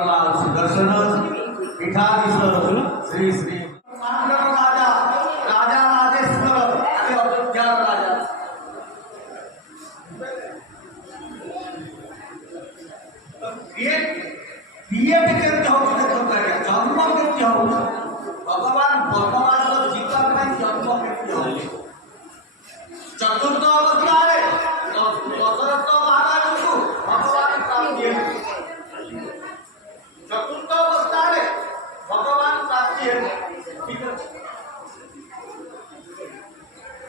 चंद्रलाल सुदर्शन पीठाधीश श्री श्री राजा राजा राजेश्वर आणि अयोध्या राजा क्रिएट केमती होଉଛି ଦେଖନ୍ତୁ ଆଜ୍ଞା ଜନ୍ମ କେମିତି ହେଉଛି ଭଗବାନ ବର୍ତ୍ତମାନର ଜୀବନ ପାଇଁ ଜନ୍ମ କେମିତି ହେଉଛି ଚତୁର୍ଥ ଅବସ୍ଥାରେ ଦଶରଥ ମହାରାଜଙ୍କୁ ଭଗବାନ ପ୍ରାପ୍ତି ହେଲେ ଚତୁର୍ଥ ଅବସ୍ଥାରେ ଭଗବାନ ପ୍ରାପ୍ତି ହେଲେ ଠିକ ଅଛି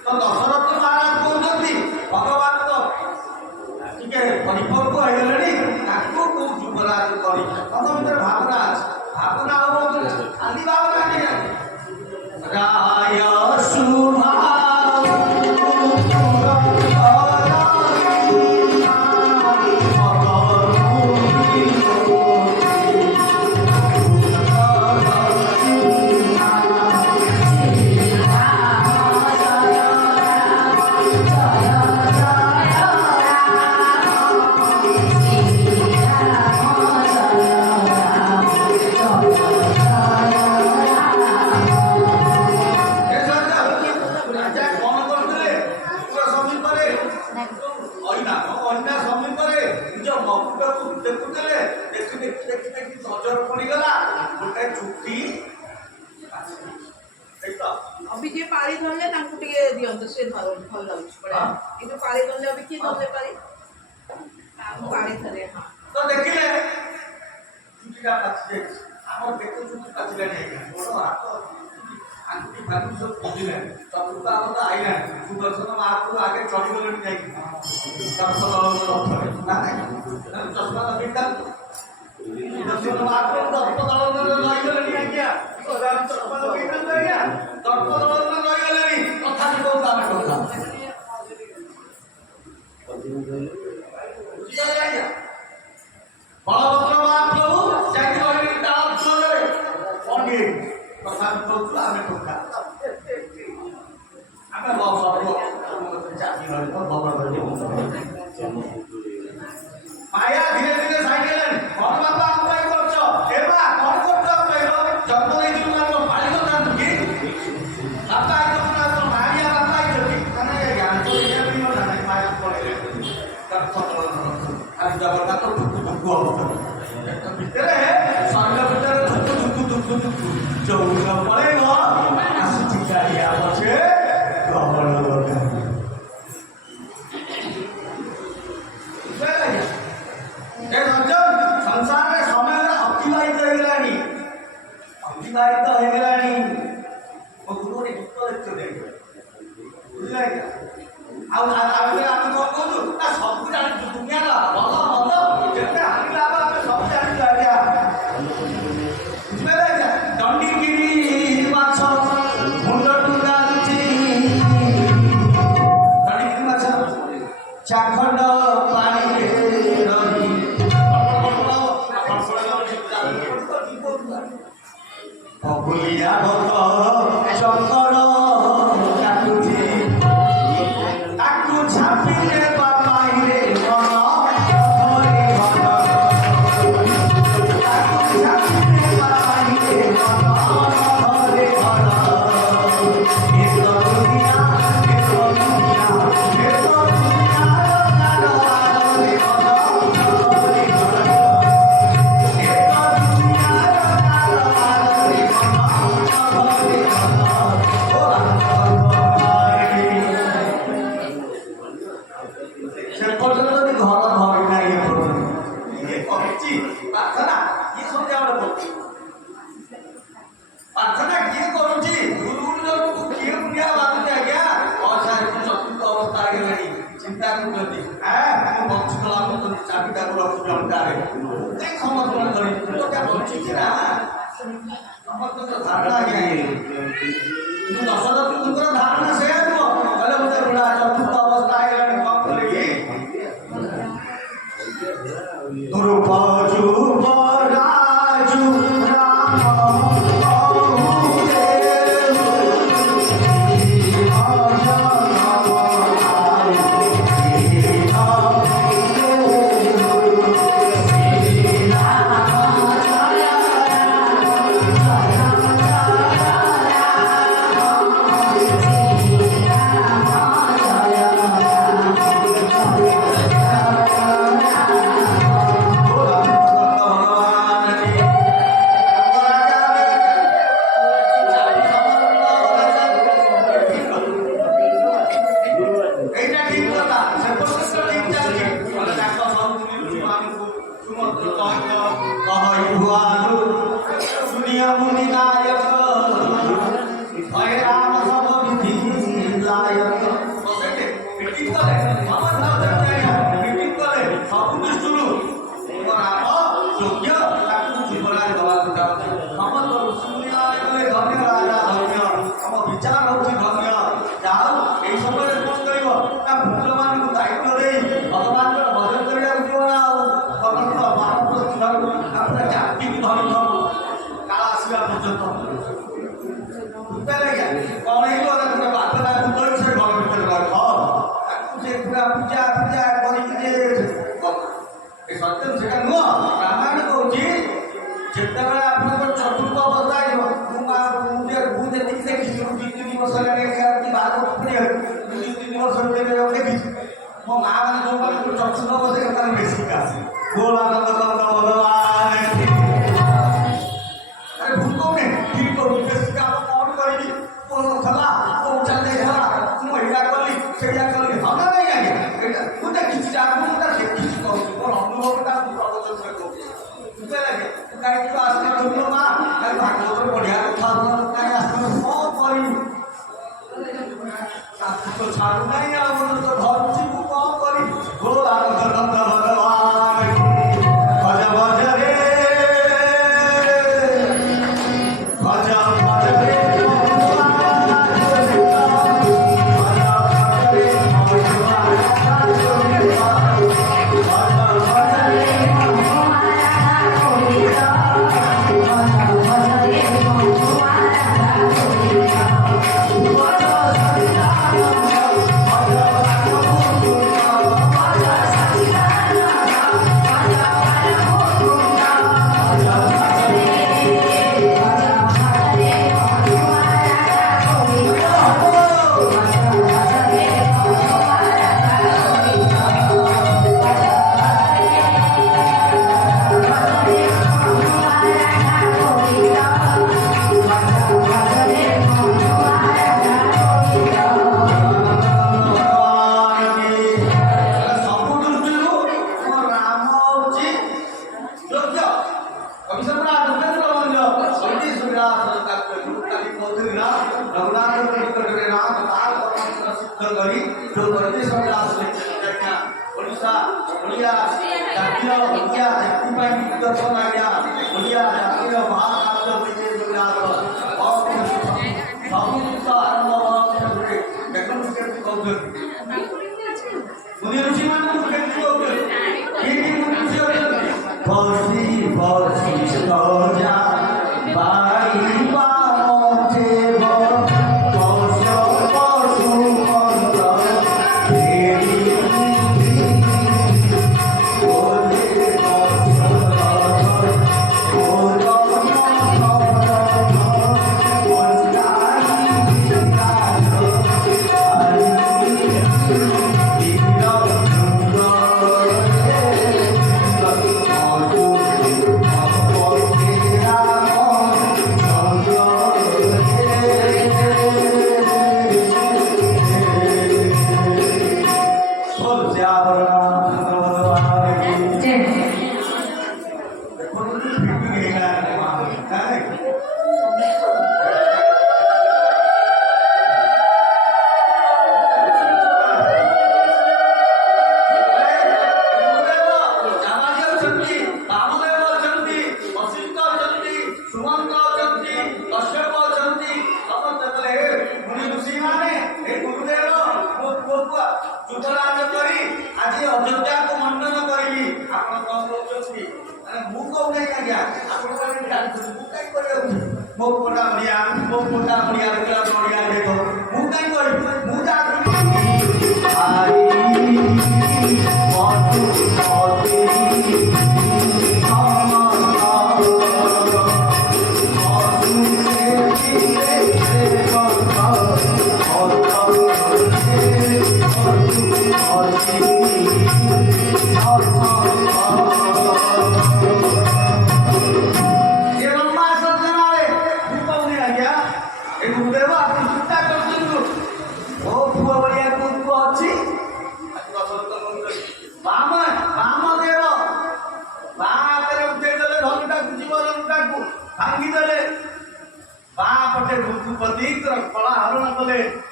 ତ ଦଶରଥ ମହାରାଜ କହୁଛନ୍ତି ଭଗବାନ ତ ଟିକେ ପରିପକ୍ୱ ହେଇଗଲେଣି ତାକୁ କୋଉ ଯୁବରାଜ କରି ତମ ଭିତରେ ଭାବନା ଅଛି ଭାବନା ହବ ଖାଲି ଭାବନା ନାହିଁ ରାୟ ଶୁଭା अभी जे पारी धरले तांकु टिके दियंत से भल लाଗୁଛି बड़ा ए जो पारी धरले अभी की धरले पारी पारी धरे हां तो देखिले चुटिका पाछे हमर देखो चुटी पाछले नहीं बड़ हाथ आंटी फाटी सब बुझिले चतुर्था अवस्था आइला सुदर्शन महाप्रभु आगे चढ़ी गले नहीं दर्शन ना चश्मा लगिता सुदर्शन महाप्रभु दर्पदलन रही गले नहीं आज्ञा चश्मा लगिता आज्ञा दर्पदलन रही गले नहीं कथा बहुत आमे कथा बलभद्र महाप्रभु जाके रही ताल चले पंडित प्रसाद कौतु आमे कथा आमे बहुत जाति रही माया धीरे धीरे साइकेल कौन बाबा अप्लाई करछ एबा कौन करछ कहलो जन्म नै दिनु मानो पालिक जान कि बाबा आइतो ना तो माया बाबा आइतो कि कने ज्ञान तो ये भी न जाने माया पड़े तब खतर खाली जबरदस्त तो दुख अवस्था भितरे शरीर भितरे दुख जो पड़ेगा आसु चिकारिया पछे गहन लगा संसार में समय अतिवाहित हो गलानी वो गुरु ने दुख लेक्चर दे बुझला क्या आ आगे आप को कहू ना सब जान दुनिया ला भल भल जेते हानि लाभ आप सब जान लागिया बुझला क्या दंडीगिरी माछ मुंड टुराची दंडीगिरी माछ चाखंड पानी रे रही अगुलिया भक्त शंकर काटुची ताकु छापिले बापाइले मन हरि मन ताकु छापिले बापाइले मन हरि मन ये दुनिया धारणा से चतुर्थ अवस्था ଚାକିରି ଧରି କାଳ ଆସିବା ପର୍ଯ୍ୟନ୍ତ ବୁଝିପାରିଲେ ଆଜ୍ଞା କଣ ହେଇଯିବ ଗୋଟେ ବାଟଟା ବୁଝିବ ସେ ଘର ଭିତରେ ରଖ ତାକୁ ସେ ପୁରା ପୂଜା ପୂଜା କରିକି ଯେ ଏ ସତ୍ୟ ସେଟା ନୁହଁ ରାମାୟଣ କହୁଛି ଯେତେବେଳେ ଆପଣଙ୍କର ଚତୁର୍ଥ ଅବସ୍ଥା ହେଇଯିବ ମୁଁ ଯେତିକି ଦେଖିଛି ମୁଁ 2-3 ବର୍ଷ ହେଲାଣି 12 ପଡ଼ିଆକୁ 2-3 ବର୍ଷ ଦେଖିଛି ମୋ ମା ମାନେ ଯୋଉମାନେ ଚତୁର୍ଥ ଅବସ୍ଥା ତାର ବେଶୀ ଆସେ ଭଗବାନ ଆରେ ଭୁଲ କହୁନି ଠିକ କହୁଛି ବେଶୀ କାମ କଣ କରିବି କଣ ଥିଲା କୋଉ ଚାଲେ ମୁଁ ଏଇଟା କଲି ସେଇଟା କଲି ହଁ ନା ନାଇଁ ଆଜ୍ଞା ଏଇଟା ମୁଁ ଦେଖିଛି ଯାହା ମୁଁ ତା ଦେଖିଛି କହୁଛି ମୋର ଅନୁଭବଟା ମୁଁ ପ୍ରବଚନରେ କହୁଛି ବୁଝିପାରିଲେ କାହିଁକି ଆସିଲା ଛୋଟ ମା ଭାଗବତରେ ବଢିଆ କଥା କାହିଁ ଆସିଲା କଣ କରିବି ତାକୁ ତ ଛାଡୁ ନାହିଁ ଆଉ ମୁଁ ତ ଧରୁଛି ମୁଁ କଣ କରିବି ଭଗବାନ ଭଜ ଭଜ ରେ ଭଜ ଭଜ ରେ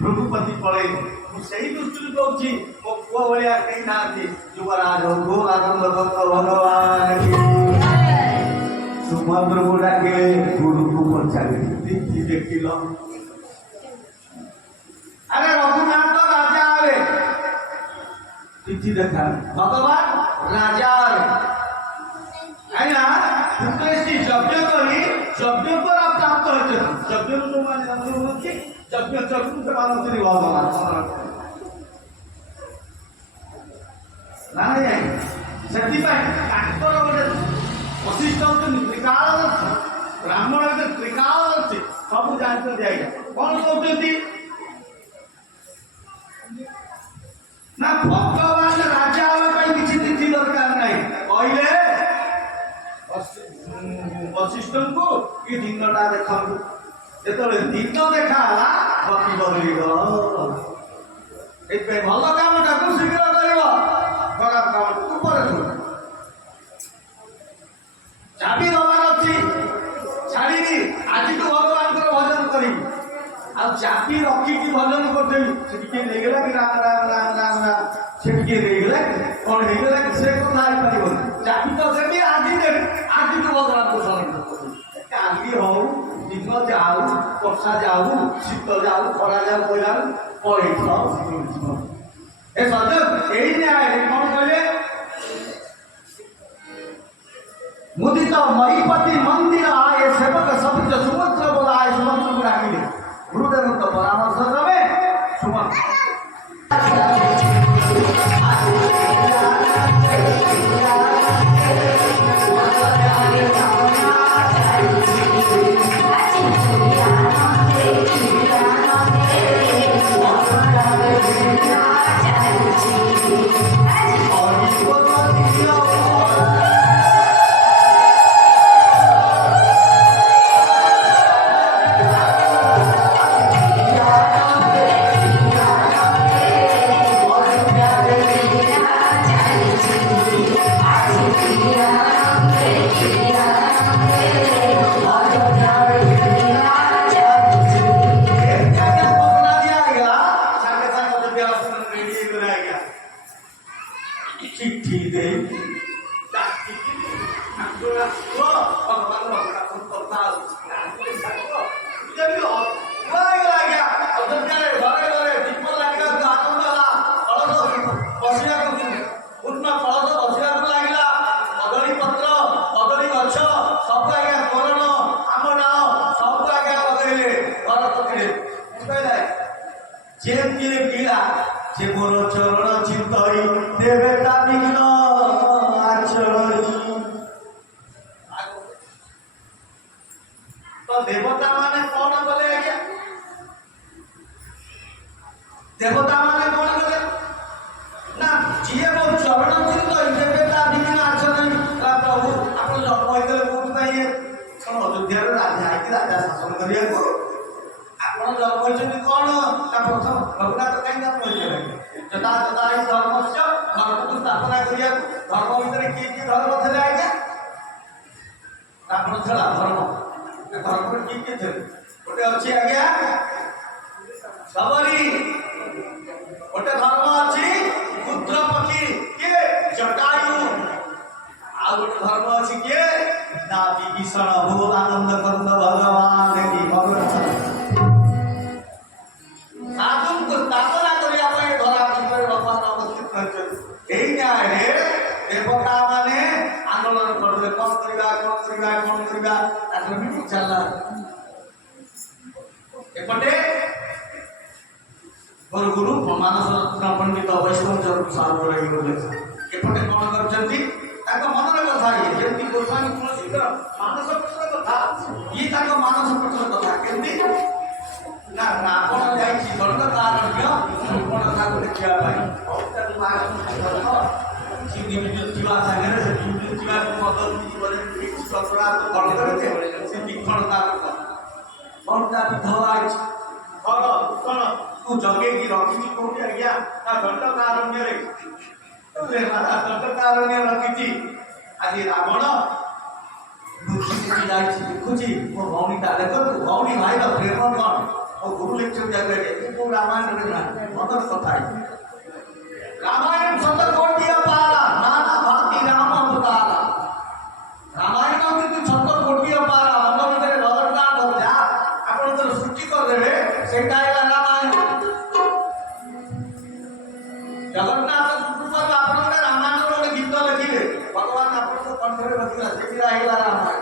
रघुपति पड़े से दृष्टि कौच मो पुआ भाया कहीं ना युवराज भगवान सुमंद्र को डाके गुरु को पचारे देख लो अरे रघुनाथ राजा आवे तिथि देखा भगवान राजा है ना ପୁତ୍ରେଷ୍ଟି ଯଜ୍ଞ କରି ଯଜ୍ଞ ଦ୍ୱାରା ପ୍ରାପ୍ତ ହୋଇଛନ୍ତି। ଯଜ୍ଞରୁ ଯୋଉମାନେ ଜନ୍ମ ହୁଅନ୍ତି ଯଜ୍ଞ ଚକ୍ଷୁ ସେମାନେ ହଉଛନ୍ତି ଭଗବାନ। ନାଇଁ ସେଥିପାଇଁ ତାଙ୍କର ଗୋଟେ ବଶିଷ୍ଠ ହଉଛନ୍ତି ତ୍ରିକାଳଦର୍ଶୀ, ବ୍ରାହ୍ମଣ ଭିତରେ ତ୍ରିକାଳଦର୍ଶୀ, ସବୁ ଜାଣିଛନ୍ତି। ଆଜ୍ଞା କଣ କହୁଛନ୍ତି ନା ଭଗବାନ ରାଜା ହେବା ପାଇଁ କିଛି ନୀତି ଦରକାର ନାହିଁ। କହିଲେ ବଶିଷ୍ଠଙ୍କୁ କି ଦିନଟା ଦେଖନ୍ତୁ, ଯେତେବେଳେ ଦିନ ଦେଖା ହେଲା ଗତି ବଦଳିବ। ଏଥିପାଇଁ ଭଲ କାମଟାକୁ ଶୀଘ୍ର କରିବ, ଖରାପ କାମଟାକୁ ପରେ କରିବ। ଚାବି ଦବାର ଅଛି, ଛାଡ଼ିବି ଆଜିଠୁ ଭଗବାନଙ୍କର ଭଜନ କରିବି। ଆଉ ଚାବି ରଖିକି ଭଜନ କରିଦେବି, ସେ ଟିକେ ନେଇଗଲା କି ରାମ ରାମ ରାମ ରାମ ରାମ, ସେ ଟିକେ ନେଇଗଲା କଣ ହେଇଗଲା କି ସେ କଥା ହେଇପାରିବନି। ଚାବି ତ ଦେବି ଆଜି ଦେବି, ଆଜିଠୁ ଭଗବାନଙ୍କୁ ସ୍ମରଣ କରିବି। କାଲି ହଉ, ଦିନ ଯାଉ, ବର୍ଷା ଯାଉ, ଶୀତ ଯାଉ, ଖରା ଯାଉ, କହିଲାରୁ ପଳେଇଥାଉ। ଏ ସଜ ଏଇ ନ୍ୟାୟ କଣ କହିଲେ, मुदित महीपति मंदिर आए सेवक समुद्र समुद्र बोलाए सुमंत्र बुलाइले गुरुदेव तो परामर्श क्रमे सुमंत्र से मोर चरण चिंतई देवे ता विघ्न आचरणी। तो देवता माने कौन बोले आज्ञा, देवता माने कौन बोले ना जिए मोर चरण चिंतई देवे ता विघ्न आचरणी। प्रभु आप जन्म होते कौन पाइए कौन अयोध्या राजा है कि राजा शासन करिया को ଆପଣ ଜନ୍ମ ହୋଇଛନ୍ତି କଣ ନା ପ୍ରଥମ ରଘୁନାଥ କାହିଁକି ଆପଣ ହୋଇଥିଲେ ଯଥା ଯଥା ହିଁ ଧର୍ମସ୍ୟ ଧର୍ମକୁ ସ୍ଥାପନା କରିବାକୁ ଧର୍ମ ଭିତରେ କି କି ଧର୍ମ ଥିଲେ ଆଜ୍ଞା ଆପଣ ଥିଲା ଧର୍ମ ଧର୍ମରେ କି କି ଥିଲେ ଗୋଟେ ଅଛି ଆଜ୍ଞା ସବରୀ ଗୋଟେ ଧର୍ମ ଅଛି କ୍ଷୁଦ୍ର ପକ୍ଷୀ କିଏ ଜଟାୟୁ ଆଉ ଗୋଟେ ଧର୍ମ ଅଛି କିଏ ନା ବିଭୀଷଣ ବହୁତ ଆନନ୍ଦ କରୁന്ന ଭଗବାନ ଦେଖି ଭଗବାନ साधु स्थापना करिया ପାଇଁ ଧରା ପୃଷ୍ଠରେ ଭଗବାନ ଅବସ୍ଥିତ କରିଛନ୍ତି। ଏଇ ନ୍ୟାୟରେ ଦେବତା ମାନେ ଆନ୍ଦୋଳନ କରିଥିଲେ କଣ କରିବା ତାଙ୍କର ମିଟିଂ ଚାଲିଲା। ଏପଟେ ଗୁରୁ ମାନସ ରତ୍ନ ପଣ୍ଡିତ ବୈଷ୍ଣବ ସାଧୁ ରହିଗଲେ। ଏପଟେ କଣ କରିଛନ୍ତି ତାଙ୍କ ମନର କଥା ଇଏ ଯେମିତି ଗୋସ୍ୱାମୀ ତୁଳସୀଙ୍କର ମାନସ ପତ୍ର କଥା ଇଏ ତାଙ୍କ ମାନସ ପତ୍ର କଥା କେମିତି ନା ରାବଣ ଯାଇଛି ଦଣ୍ଡକାରଣ୍ୟ ସୁପର୍ଣ୍ଣଖାକୁ ଦେଖିବା ପାଇଁ ଯିବା ସାଙ୍ଗରେ ସେ ଯିବାକୁ ମଦ ସେ ତୀକ୍ଷଣ କଣ ତା ବିଧବା ହେଇଛି କଣ କଣ ତୁ ଜଗେଇକି ରଖିଛି କୋଉଠି ଆଜ୍ଞା ତା ଦଣ୍ଡକାରଣ୍ୟରେ ଦଣ୍ଡକାରଣ୍ୟ ରଖିଛି। ଆଜି ରାବଣ ଯାଇଛି ଦେଖୁଛି ମୋ ଭଉଣୀଟା ଦେଖନ୍ତୁ ଭଉଣୀ ଭାଇର ପ୍ରେମ କଣ और गुरु लेक्चर जाके वो रामायण पढ़ना मदर कथा है रामायण शब्द कोट दिया पारा नाना भांति राम अवतारा रामायण में शब्द कोट दिया पारा मदर में भगवान को जा अपन तो सृष्टि कर देबे सेटा है रामायण जगन्नाथ सुपुर अपन रामायण रो गीत लिखिले भगवान अपन तो कंठरे बसिला सेटा है रामायण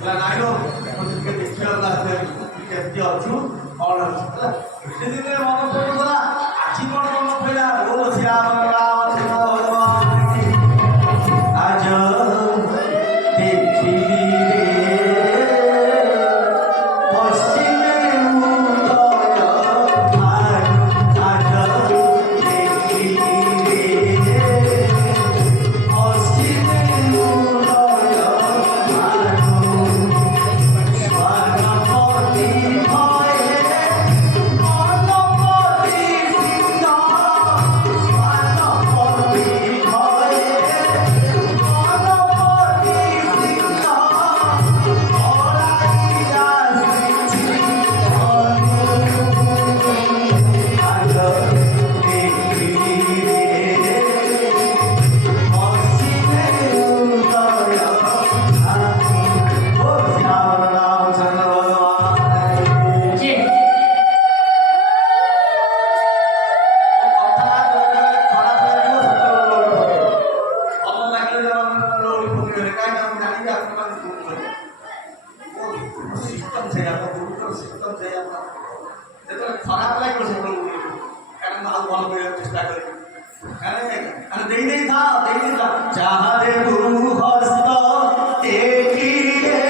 ହେଲା ନାଇଁଲୋ ଟିକେ ଦେଖିବାକୁ ଆସିଲେ କେମିତି ଅଛୁ କଣ ଅଛୁ ହେଲା ଏତେ ଦିନରେ ମନେ ପଡୁଥିଲା ଆଜି କଣ ମନେ ପଡିଲା ଓ ଶ୍ୟାମ ରାମ ଶ୍ୟାମ ଭଗବାନ କି ଆଜ ଦେଖିଲି ଖରାପ ଲାଗିବ ସେତେବେଳେ କାରଣ ଆଉ ଭଲ କରିବାକୁ ଚେଷ୍ଟା କରିବି ଦେଇଦେଇଥା ଯାହା ଦେ ଗୁରୁ ହସ୍ତ ଦେଖିଲେ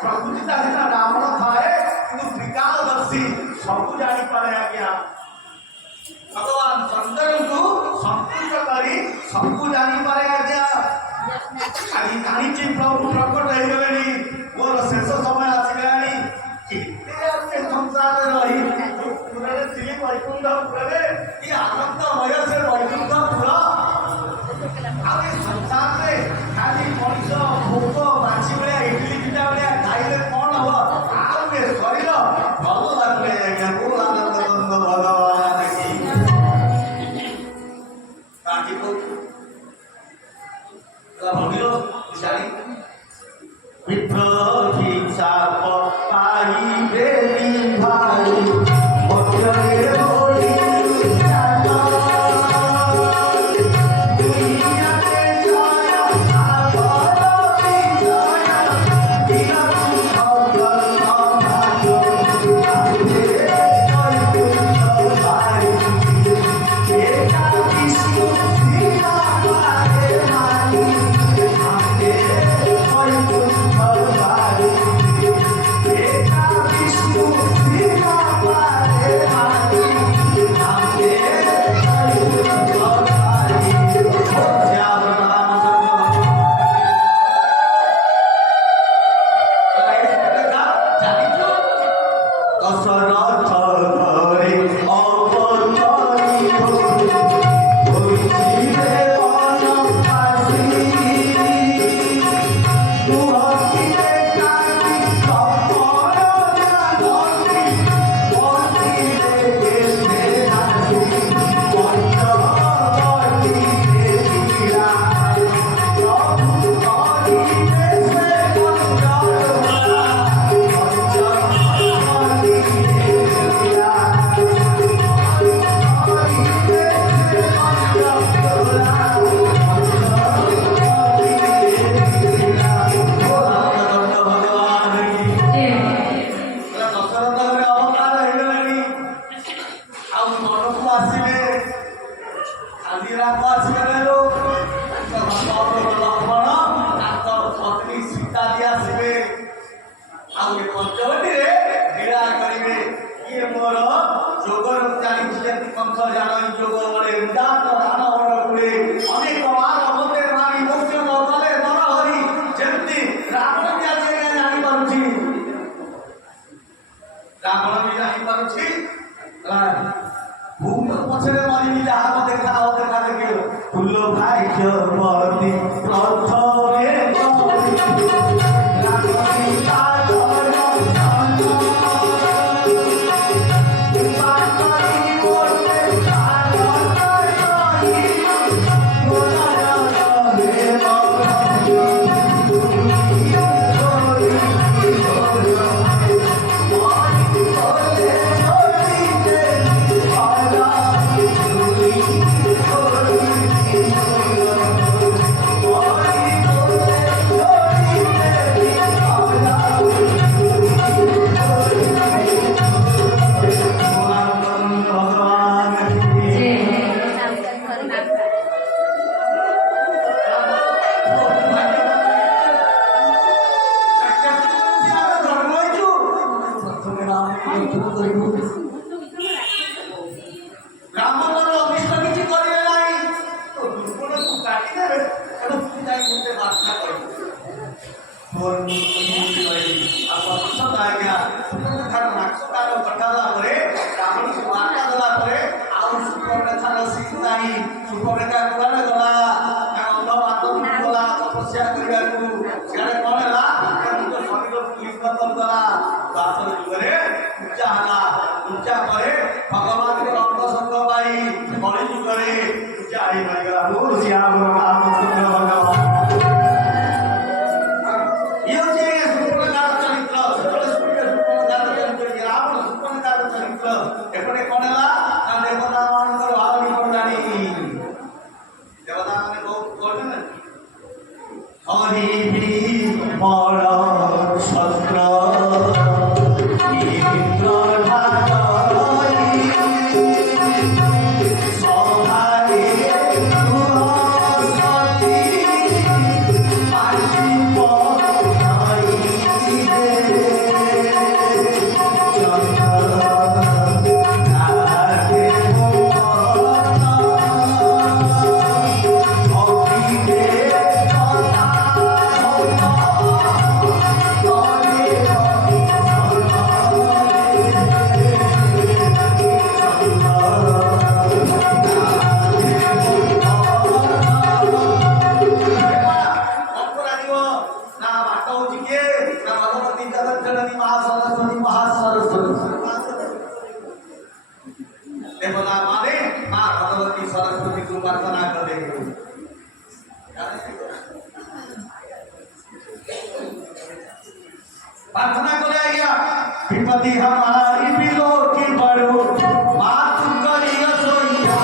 प्रकृति रावण थाए त्रिकालदर्शी सबू जापारे आज्ञा भगवान शंकर को संतुष्ट करी सबू जापारे आज्ञा जानी प्रभु प्रकट हो गले मोर शेष समय आसगलानी संसार रही थी वैकुंठपुर ये आनंदमय से वैकुंठपुर संसार में खाली मनुष्य भोग बाछी भाया इडली पिठा भाया खाइले कौन हम आगे शरीर भल लगले आनंद भगवान की भिक्षा पाई बेबी भाई Bye. ରାବଣ ବି ଆଜି ଜାଣିପାରୁଛି, ରାବଣ ବି ଜାଣିପାରୁଛି ଭୂମ ପଛରେ ମରିବି ଯାହା ଦେଖା ଦେଖି ଫୁଲ ଭାଇଜପତି ପ୍ରଥମେ ଏପଟେ କଣ ହେଲା ନା ଦେବତା ମାନଙ୍କର ଭାବ ବିପଦାଣି ଦେବତା ମାନେ ବହୁତ କହୁଛନ୍ତି ହରିବି ବଳ ଶସ୍ତ୍ର देवता माने माँ भगवती सरस्वती को प्रार्थना कर देंगे प्रार्थना कर आइया विपत्ति हमारी बिलो की बड़ो माँ तुम करियो सोइया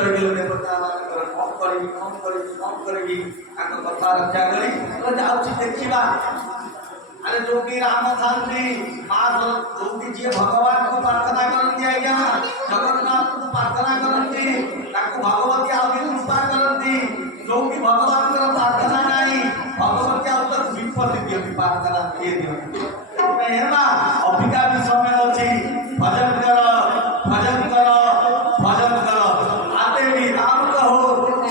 ରହିଗଲେ ଦେବତା ମାନଙ୍କର କଣ କରିବି ତାଙ୍କ କଥା ରକ୍ଷା କରି ଯାଉଛି ଦେଖିବା। ଆରେ ଯୋଉଠି ରାମ ଥାନ୍ତି ମା ଯୋଉଠି ଯିଏ ଭଗବାନଙ୍କୁ ପ୍ରାର୍ଥନା କରନ୍ତି ଆଜ୍ଞା ଜଗନ୍ନାଥଙ୍କୁ ପ୍ରାର୍ଥନା କରନ୍ତି ତାକୁ ଭଗବତୀ ଆଉ କୃପା କରନ୍ତି। ଯୋଉଠି ଭଗବାନଙ୍କର ପ୍ରାର୍ଥନା ନାହିଁ ଭଗବତୀ ଆଉ ତ ବିପତ୍ତି ଦିଅନ୍ତି ପ୍ରାର୍ଥନା କିଏ ଦିଅନ୍ତି। ହେଲା ଅବିକା ବି ସମୟ ଅଛି ଭଜନ କର ଭଜନ କର भजन करो आते भी राम कहो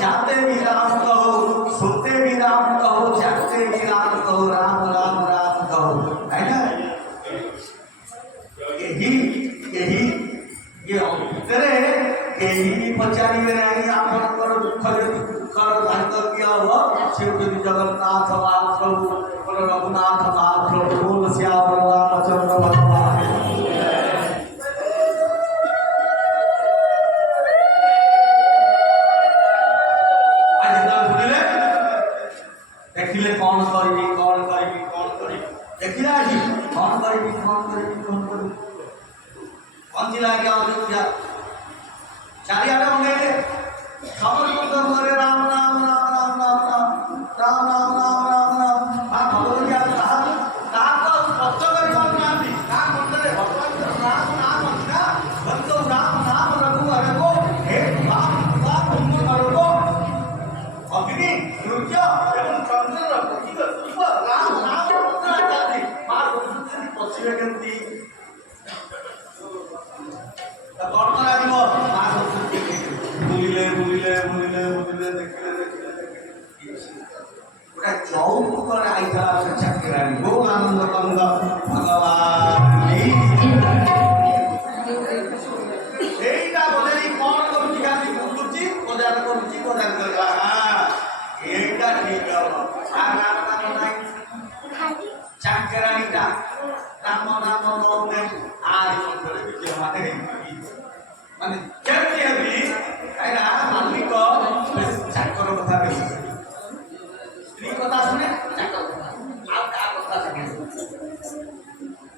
जाते भी राम कहो सोते भी राम कहो जागते भी राम कहो राम राम राम कहो है ना। यही यही ये तेरे यही पचारी में रहेंगे आपनकर दुख दुखर भाग्य किया हो शिव जगन्नाथ महाप्रभु रघुनाथ महाप्रभु बोल श्याम रामचंद्र भगवान। देखिले कौन करी देखिला जी कौन करी कौन जिला क्या अयोध्या चारियाडे मंगेले समस्त हरे राम राम राम राम राम राम राम राम राम राम राम आ भगवतिया ता तो स्पष्ट करी कौन जानती का मंदिरे भगवान राम नाम ना भक्त राम नाम रघु हरे को हे राम का तुम करो को अग्नि सूर्य एवं चंद्र इव राम नाम मंत्र आदि मां गुरुजी पछिले केंती त कौन करा दिबो मां गुरुजी बुलिले देखिले गोटा चौक पर आइता से चक्रानी गो आनंद कंद भगवान एइटा बोलेई कौन करूची गाली गुरुजी बजार करला एइटा ठीक है राम नाम नहीं चक्रानीटा राम नाम नौने आज मंत्र विजय माने केमती हेबी काइना मालिक चाकर कथा बेसी स्त्री कथा सुने चाकर आ का कथा सुने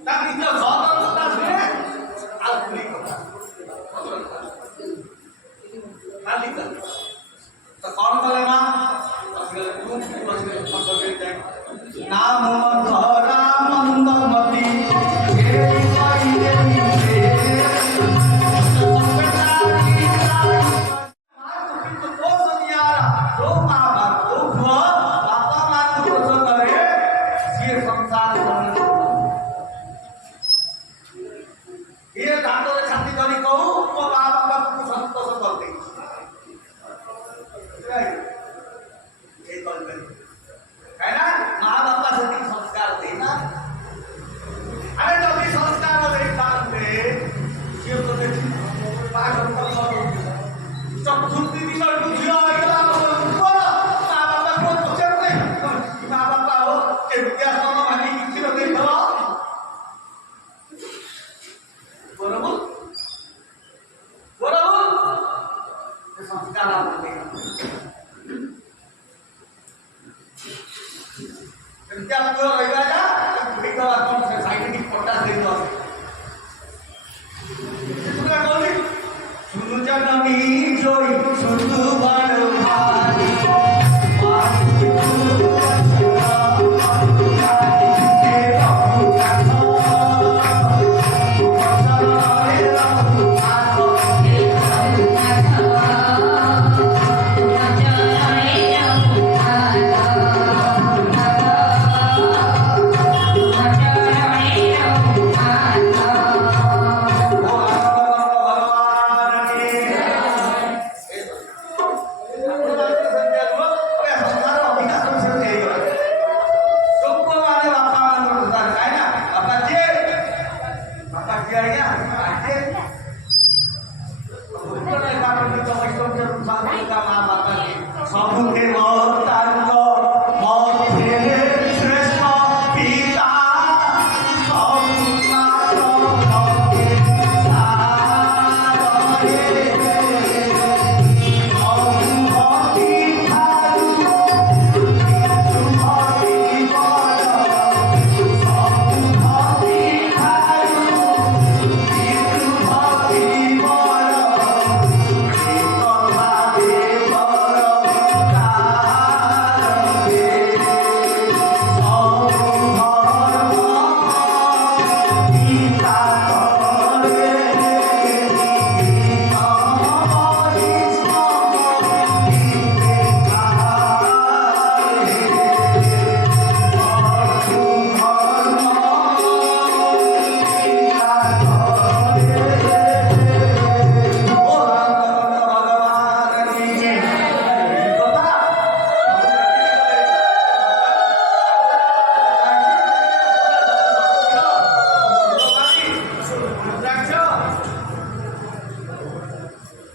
ता निज सदर कथा सुने आ स्त्री कथा मालिक तो कौन बोले ना नाम रामंदमती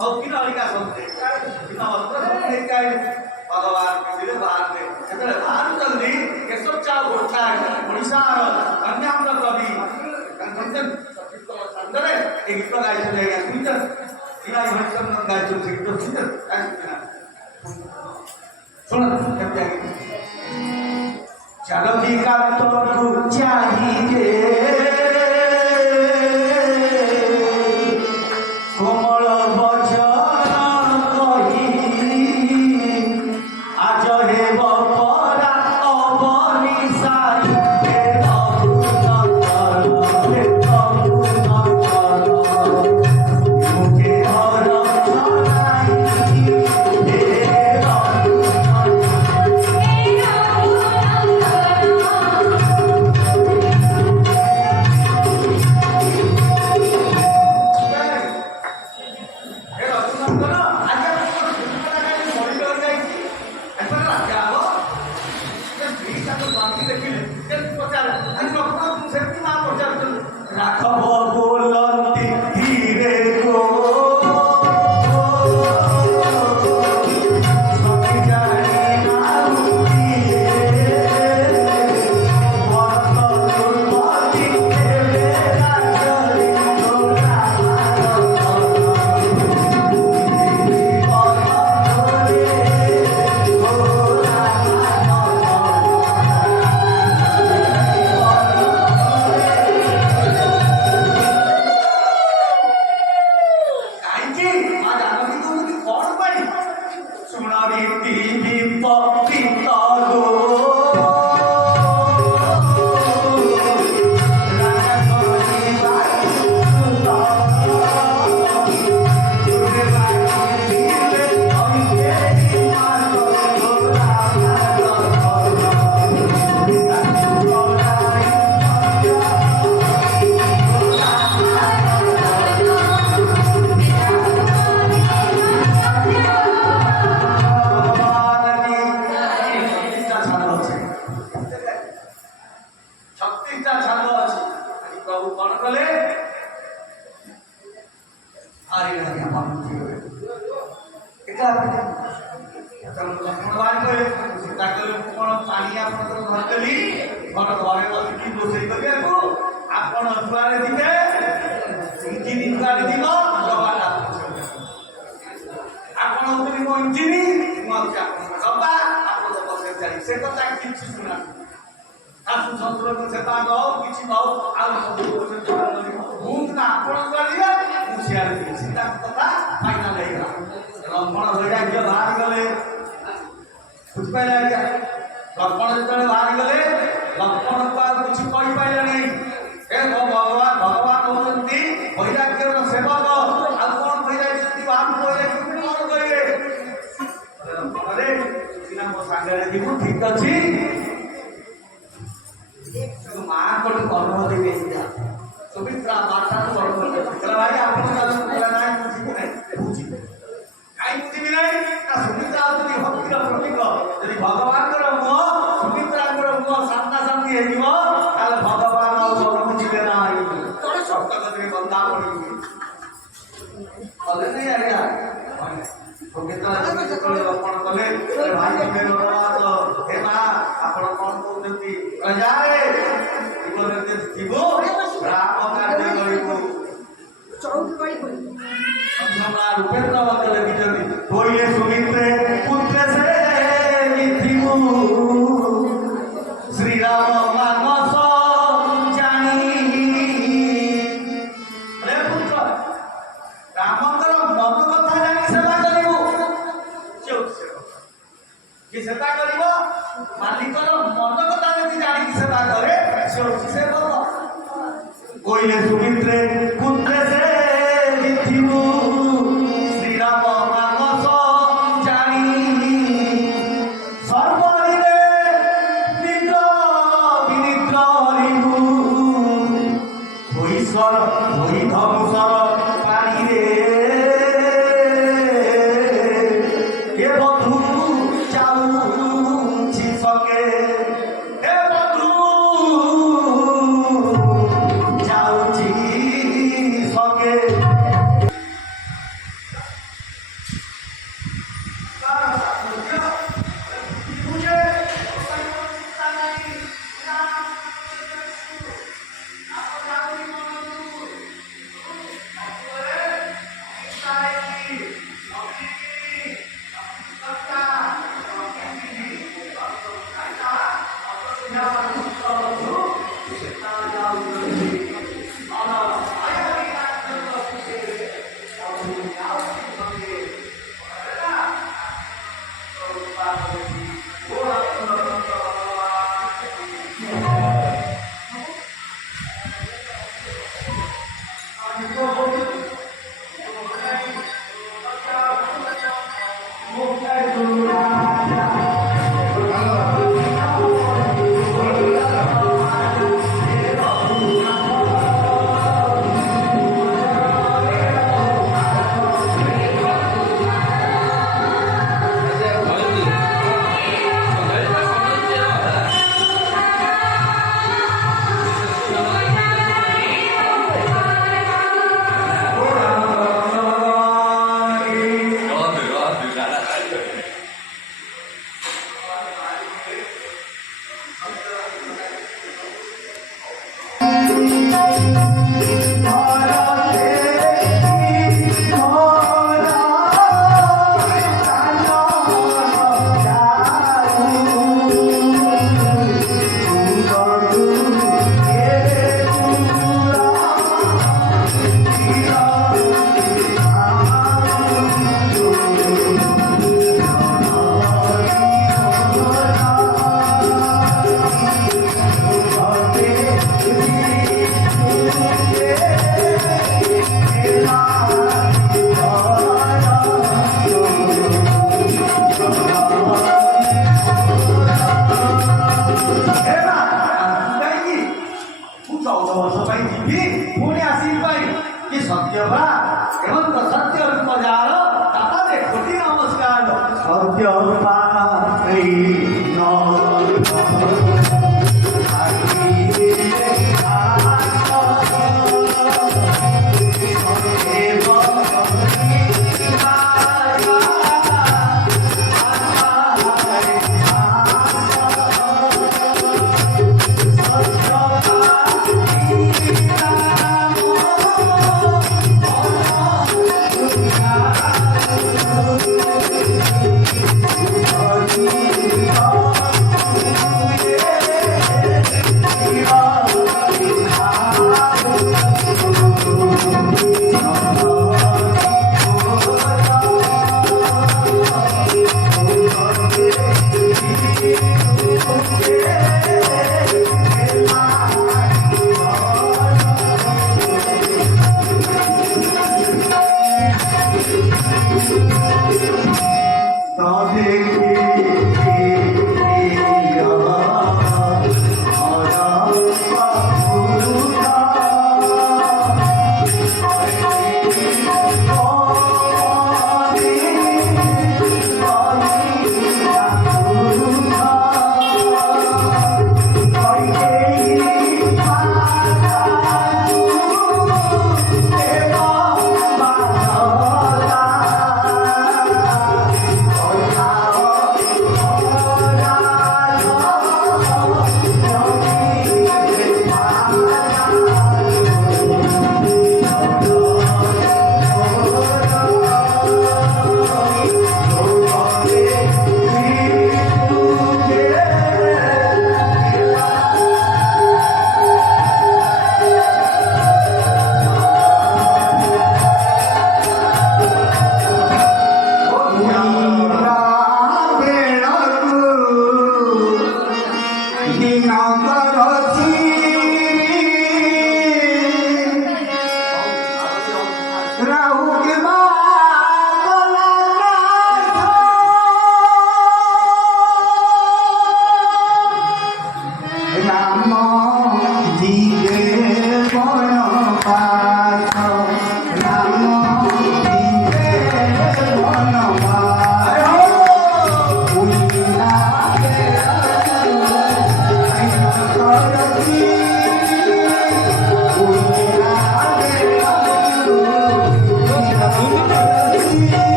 भक्ति अलिका सोचते भगवान के बाहर से बाहर जल्दी केशव चाव घोषणा ओडिशा अन्याम्र कवि कंचन संदरे एक गीत गाइछले या सुंदर इना हरिचंद्र गाइछले से गीत सुंदर सुन केते चालकी का तो चाहिए कोमल वचन कही आज हे बपरा अबनिसा हे अभुत हे अभुत मुखे हर छनाई हे राघव बोलती धीरे को सखी जानी नाउती भरत दुर्मति देवे राजरी तोरा ठीक अच्छी माँ को कर्म देवे सुमित्रा माता भाई आप बुझी बुझी ना सुमित्रा भक्तिर प्रतीक यदि भगवान मुह सुमित्रा मुह सामना सामनी है भगवान बुझे ना सप्तक बंदा पड़े नहीं आज्ञा अर्पण कले भाई हे माँ आपण कौन कहते प्रजारे राम कार्य रूपेन्द्र बदले बोले सुमित्रे पुत्र से श्री राम मानस जानी पुत्र रामकर मन कथा जानी सेवा कि सेवा कर मालिकर मन कथा जब जानी सेवा करे से भल कोइले सुमित्रे पुत्र से श्री राम मानस Oh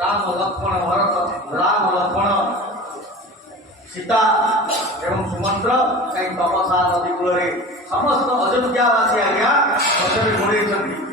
राम लक्ष्मण भरत राम लक्ष्मण सीता एवं सुमंत्र कहीं तपसा नदी कूल समस्त अयोध्यावासी आज्ञा पछरे घोड़े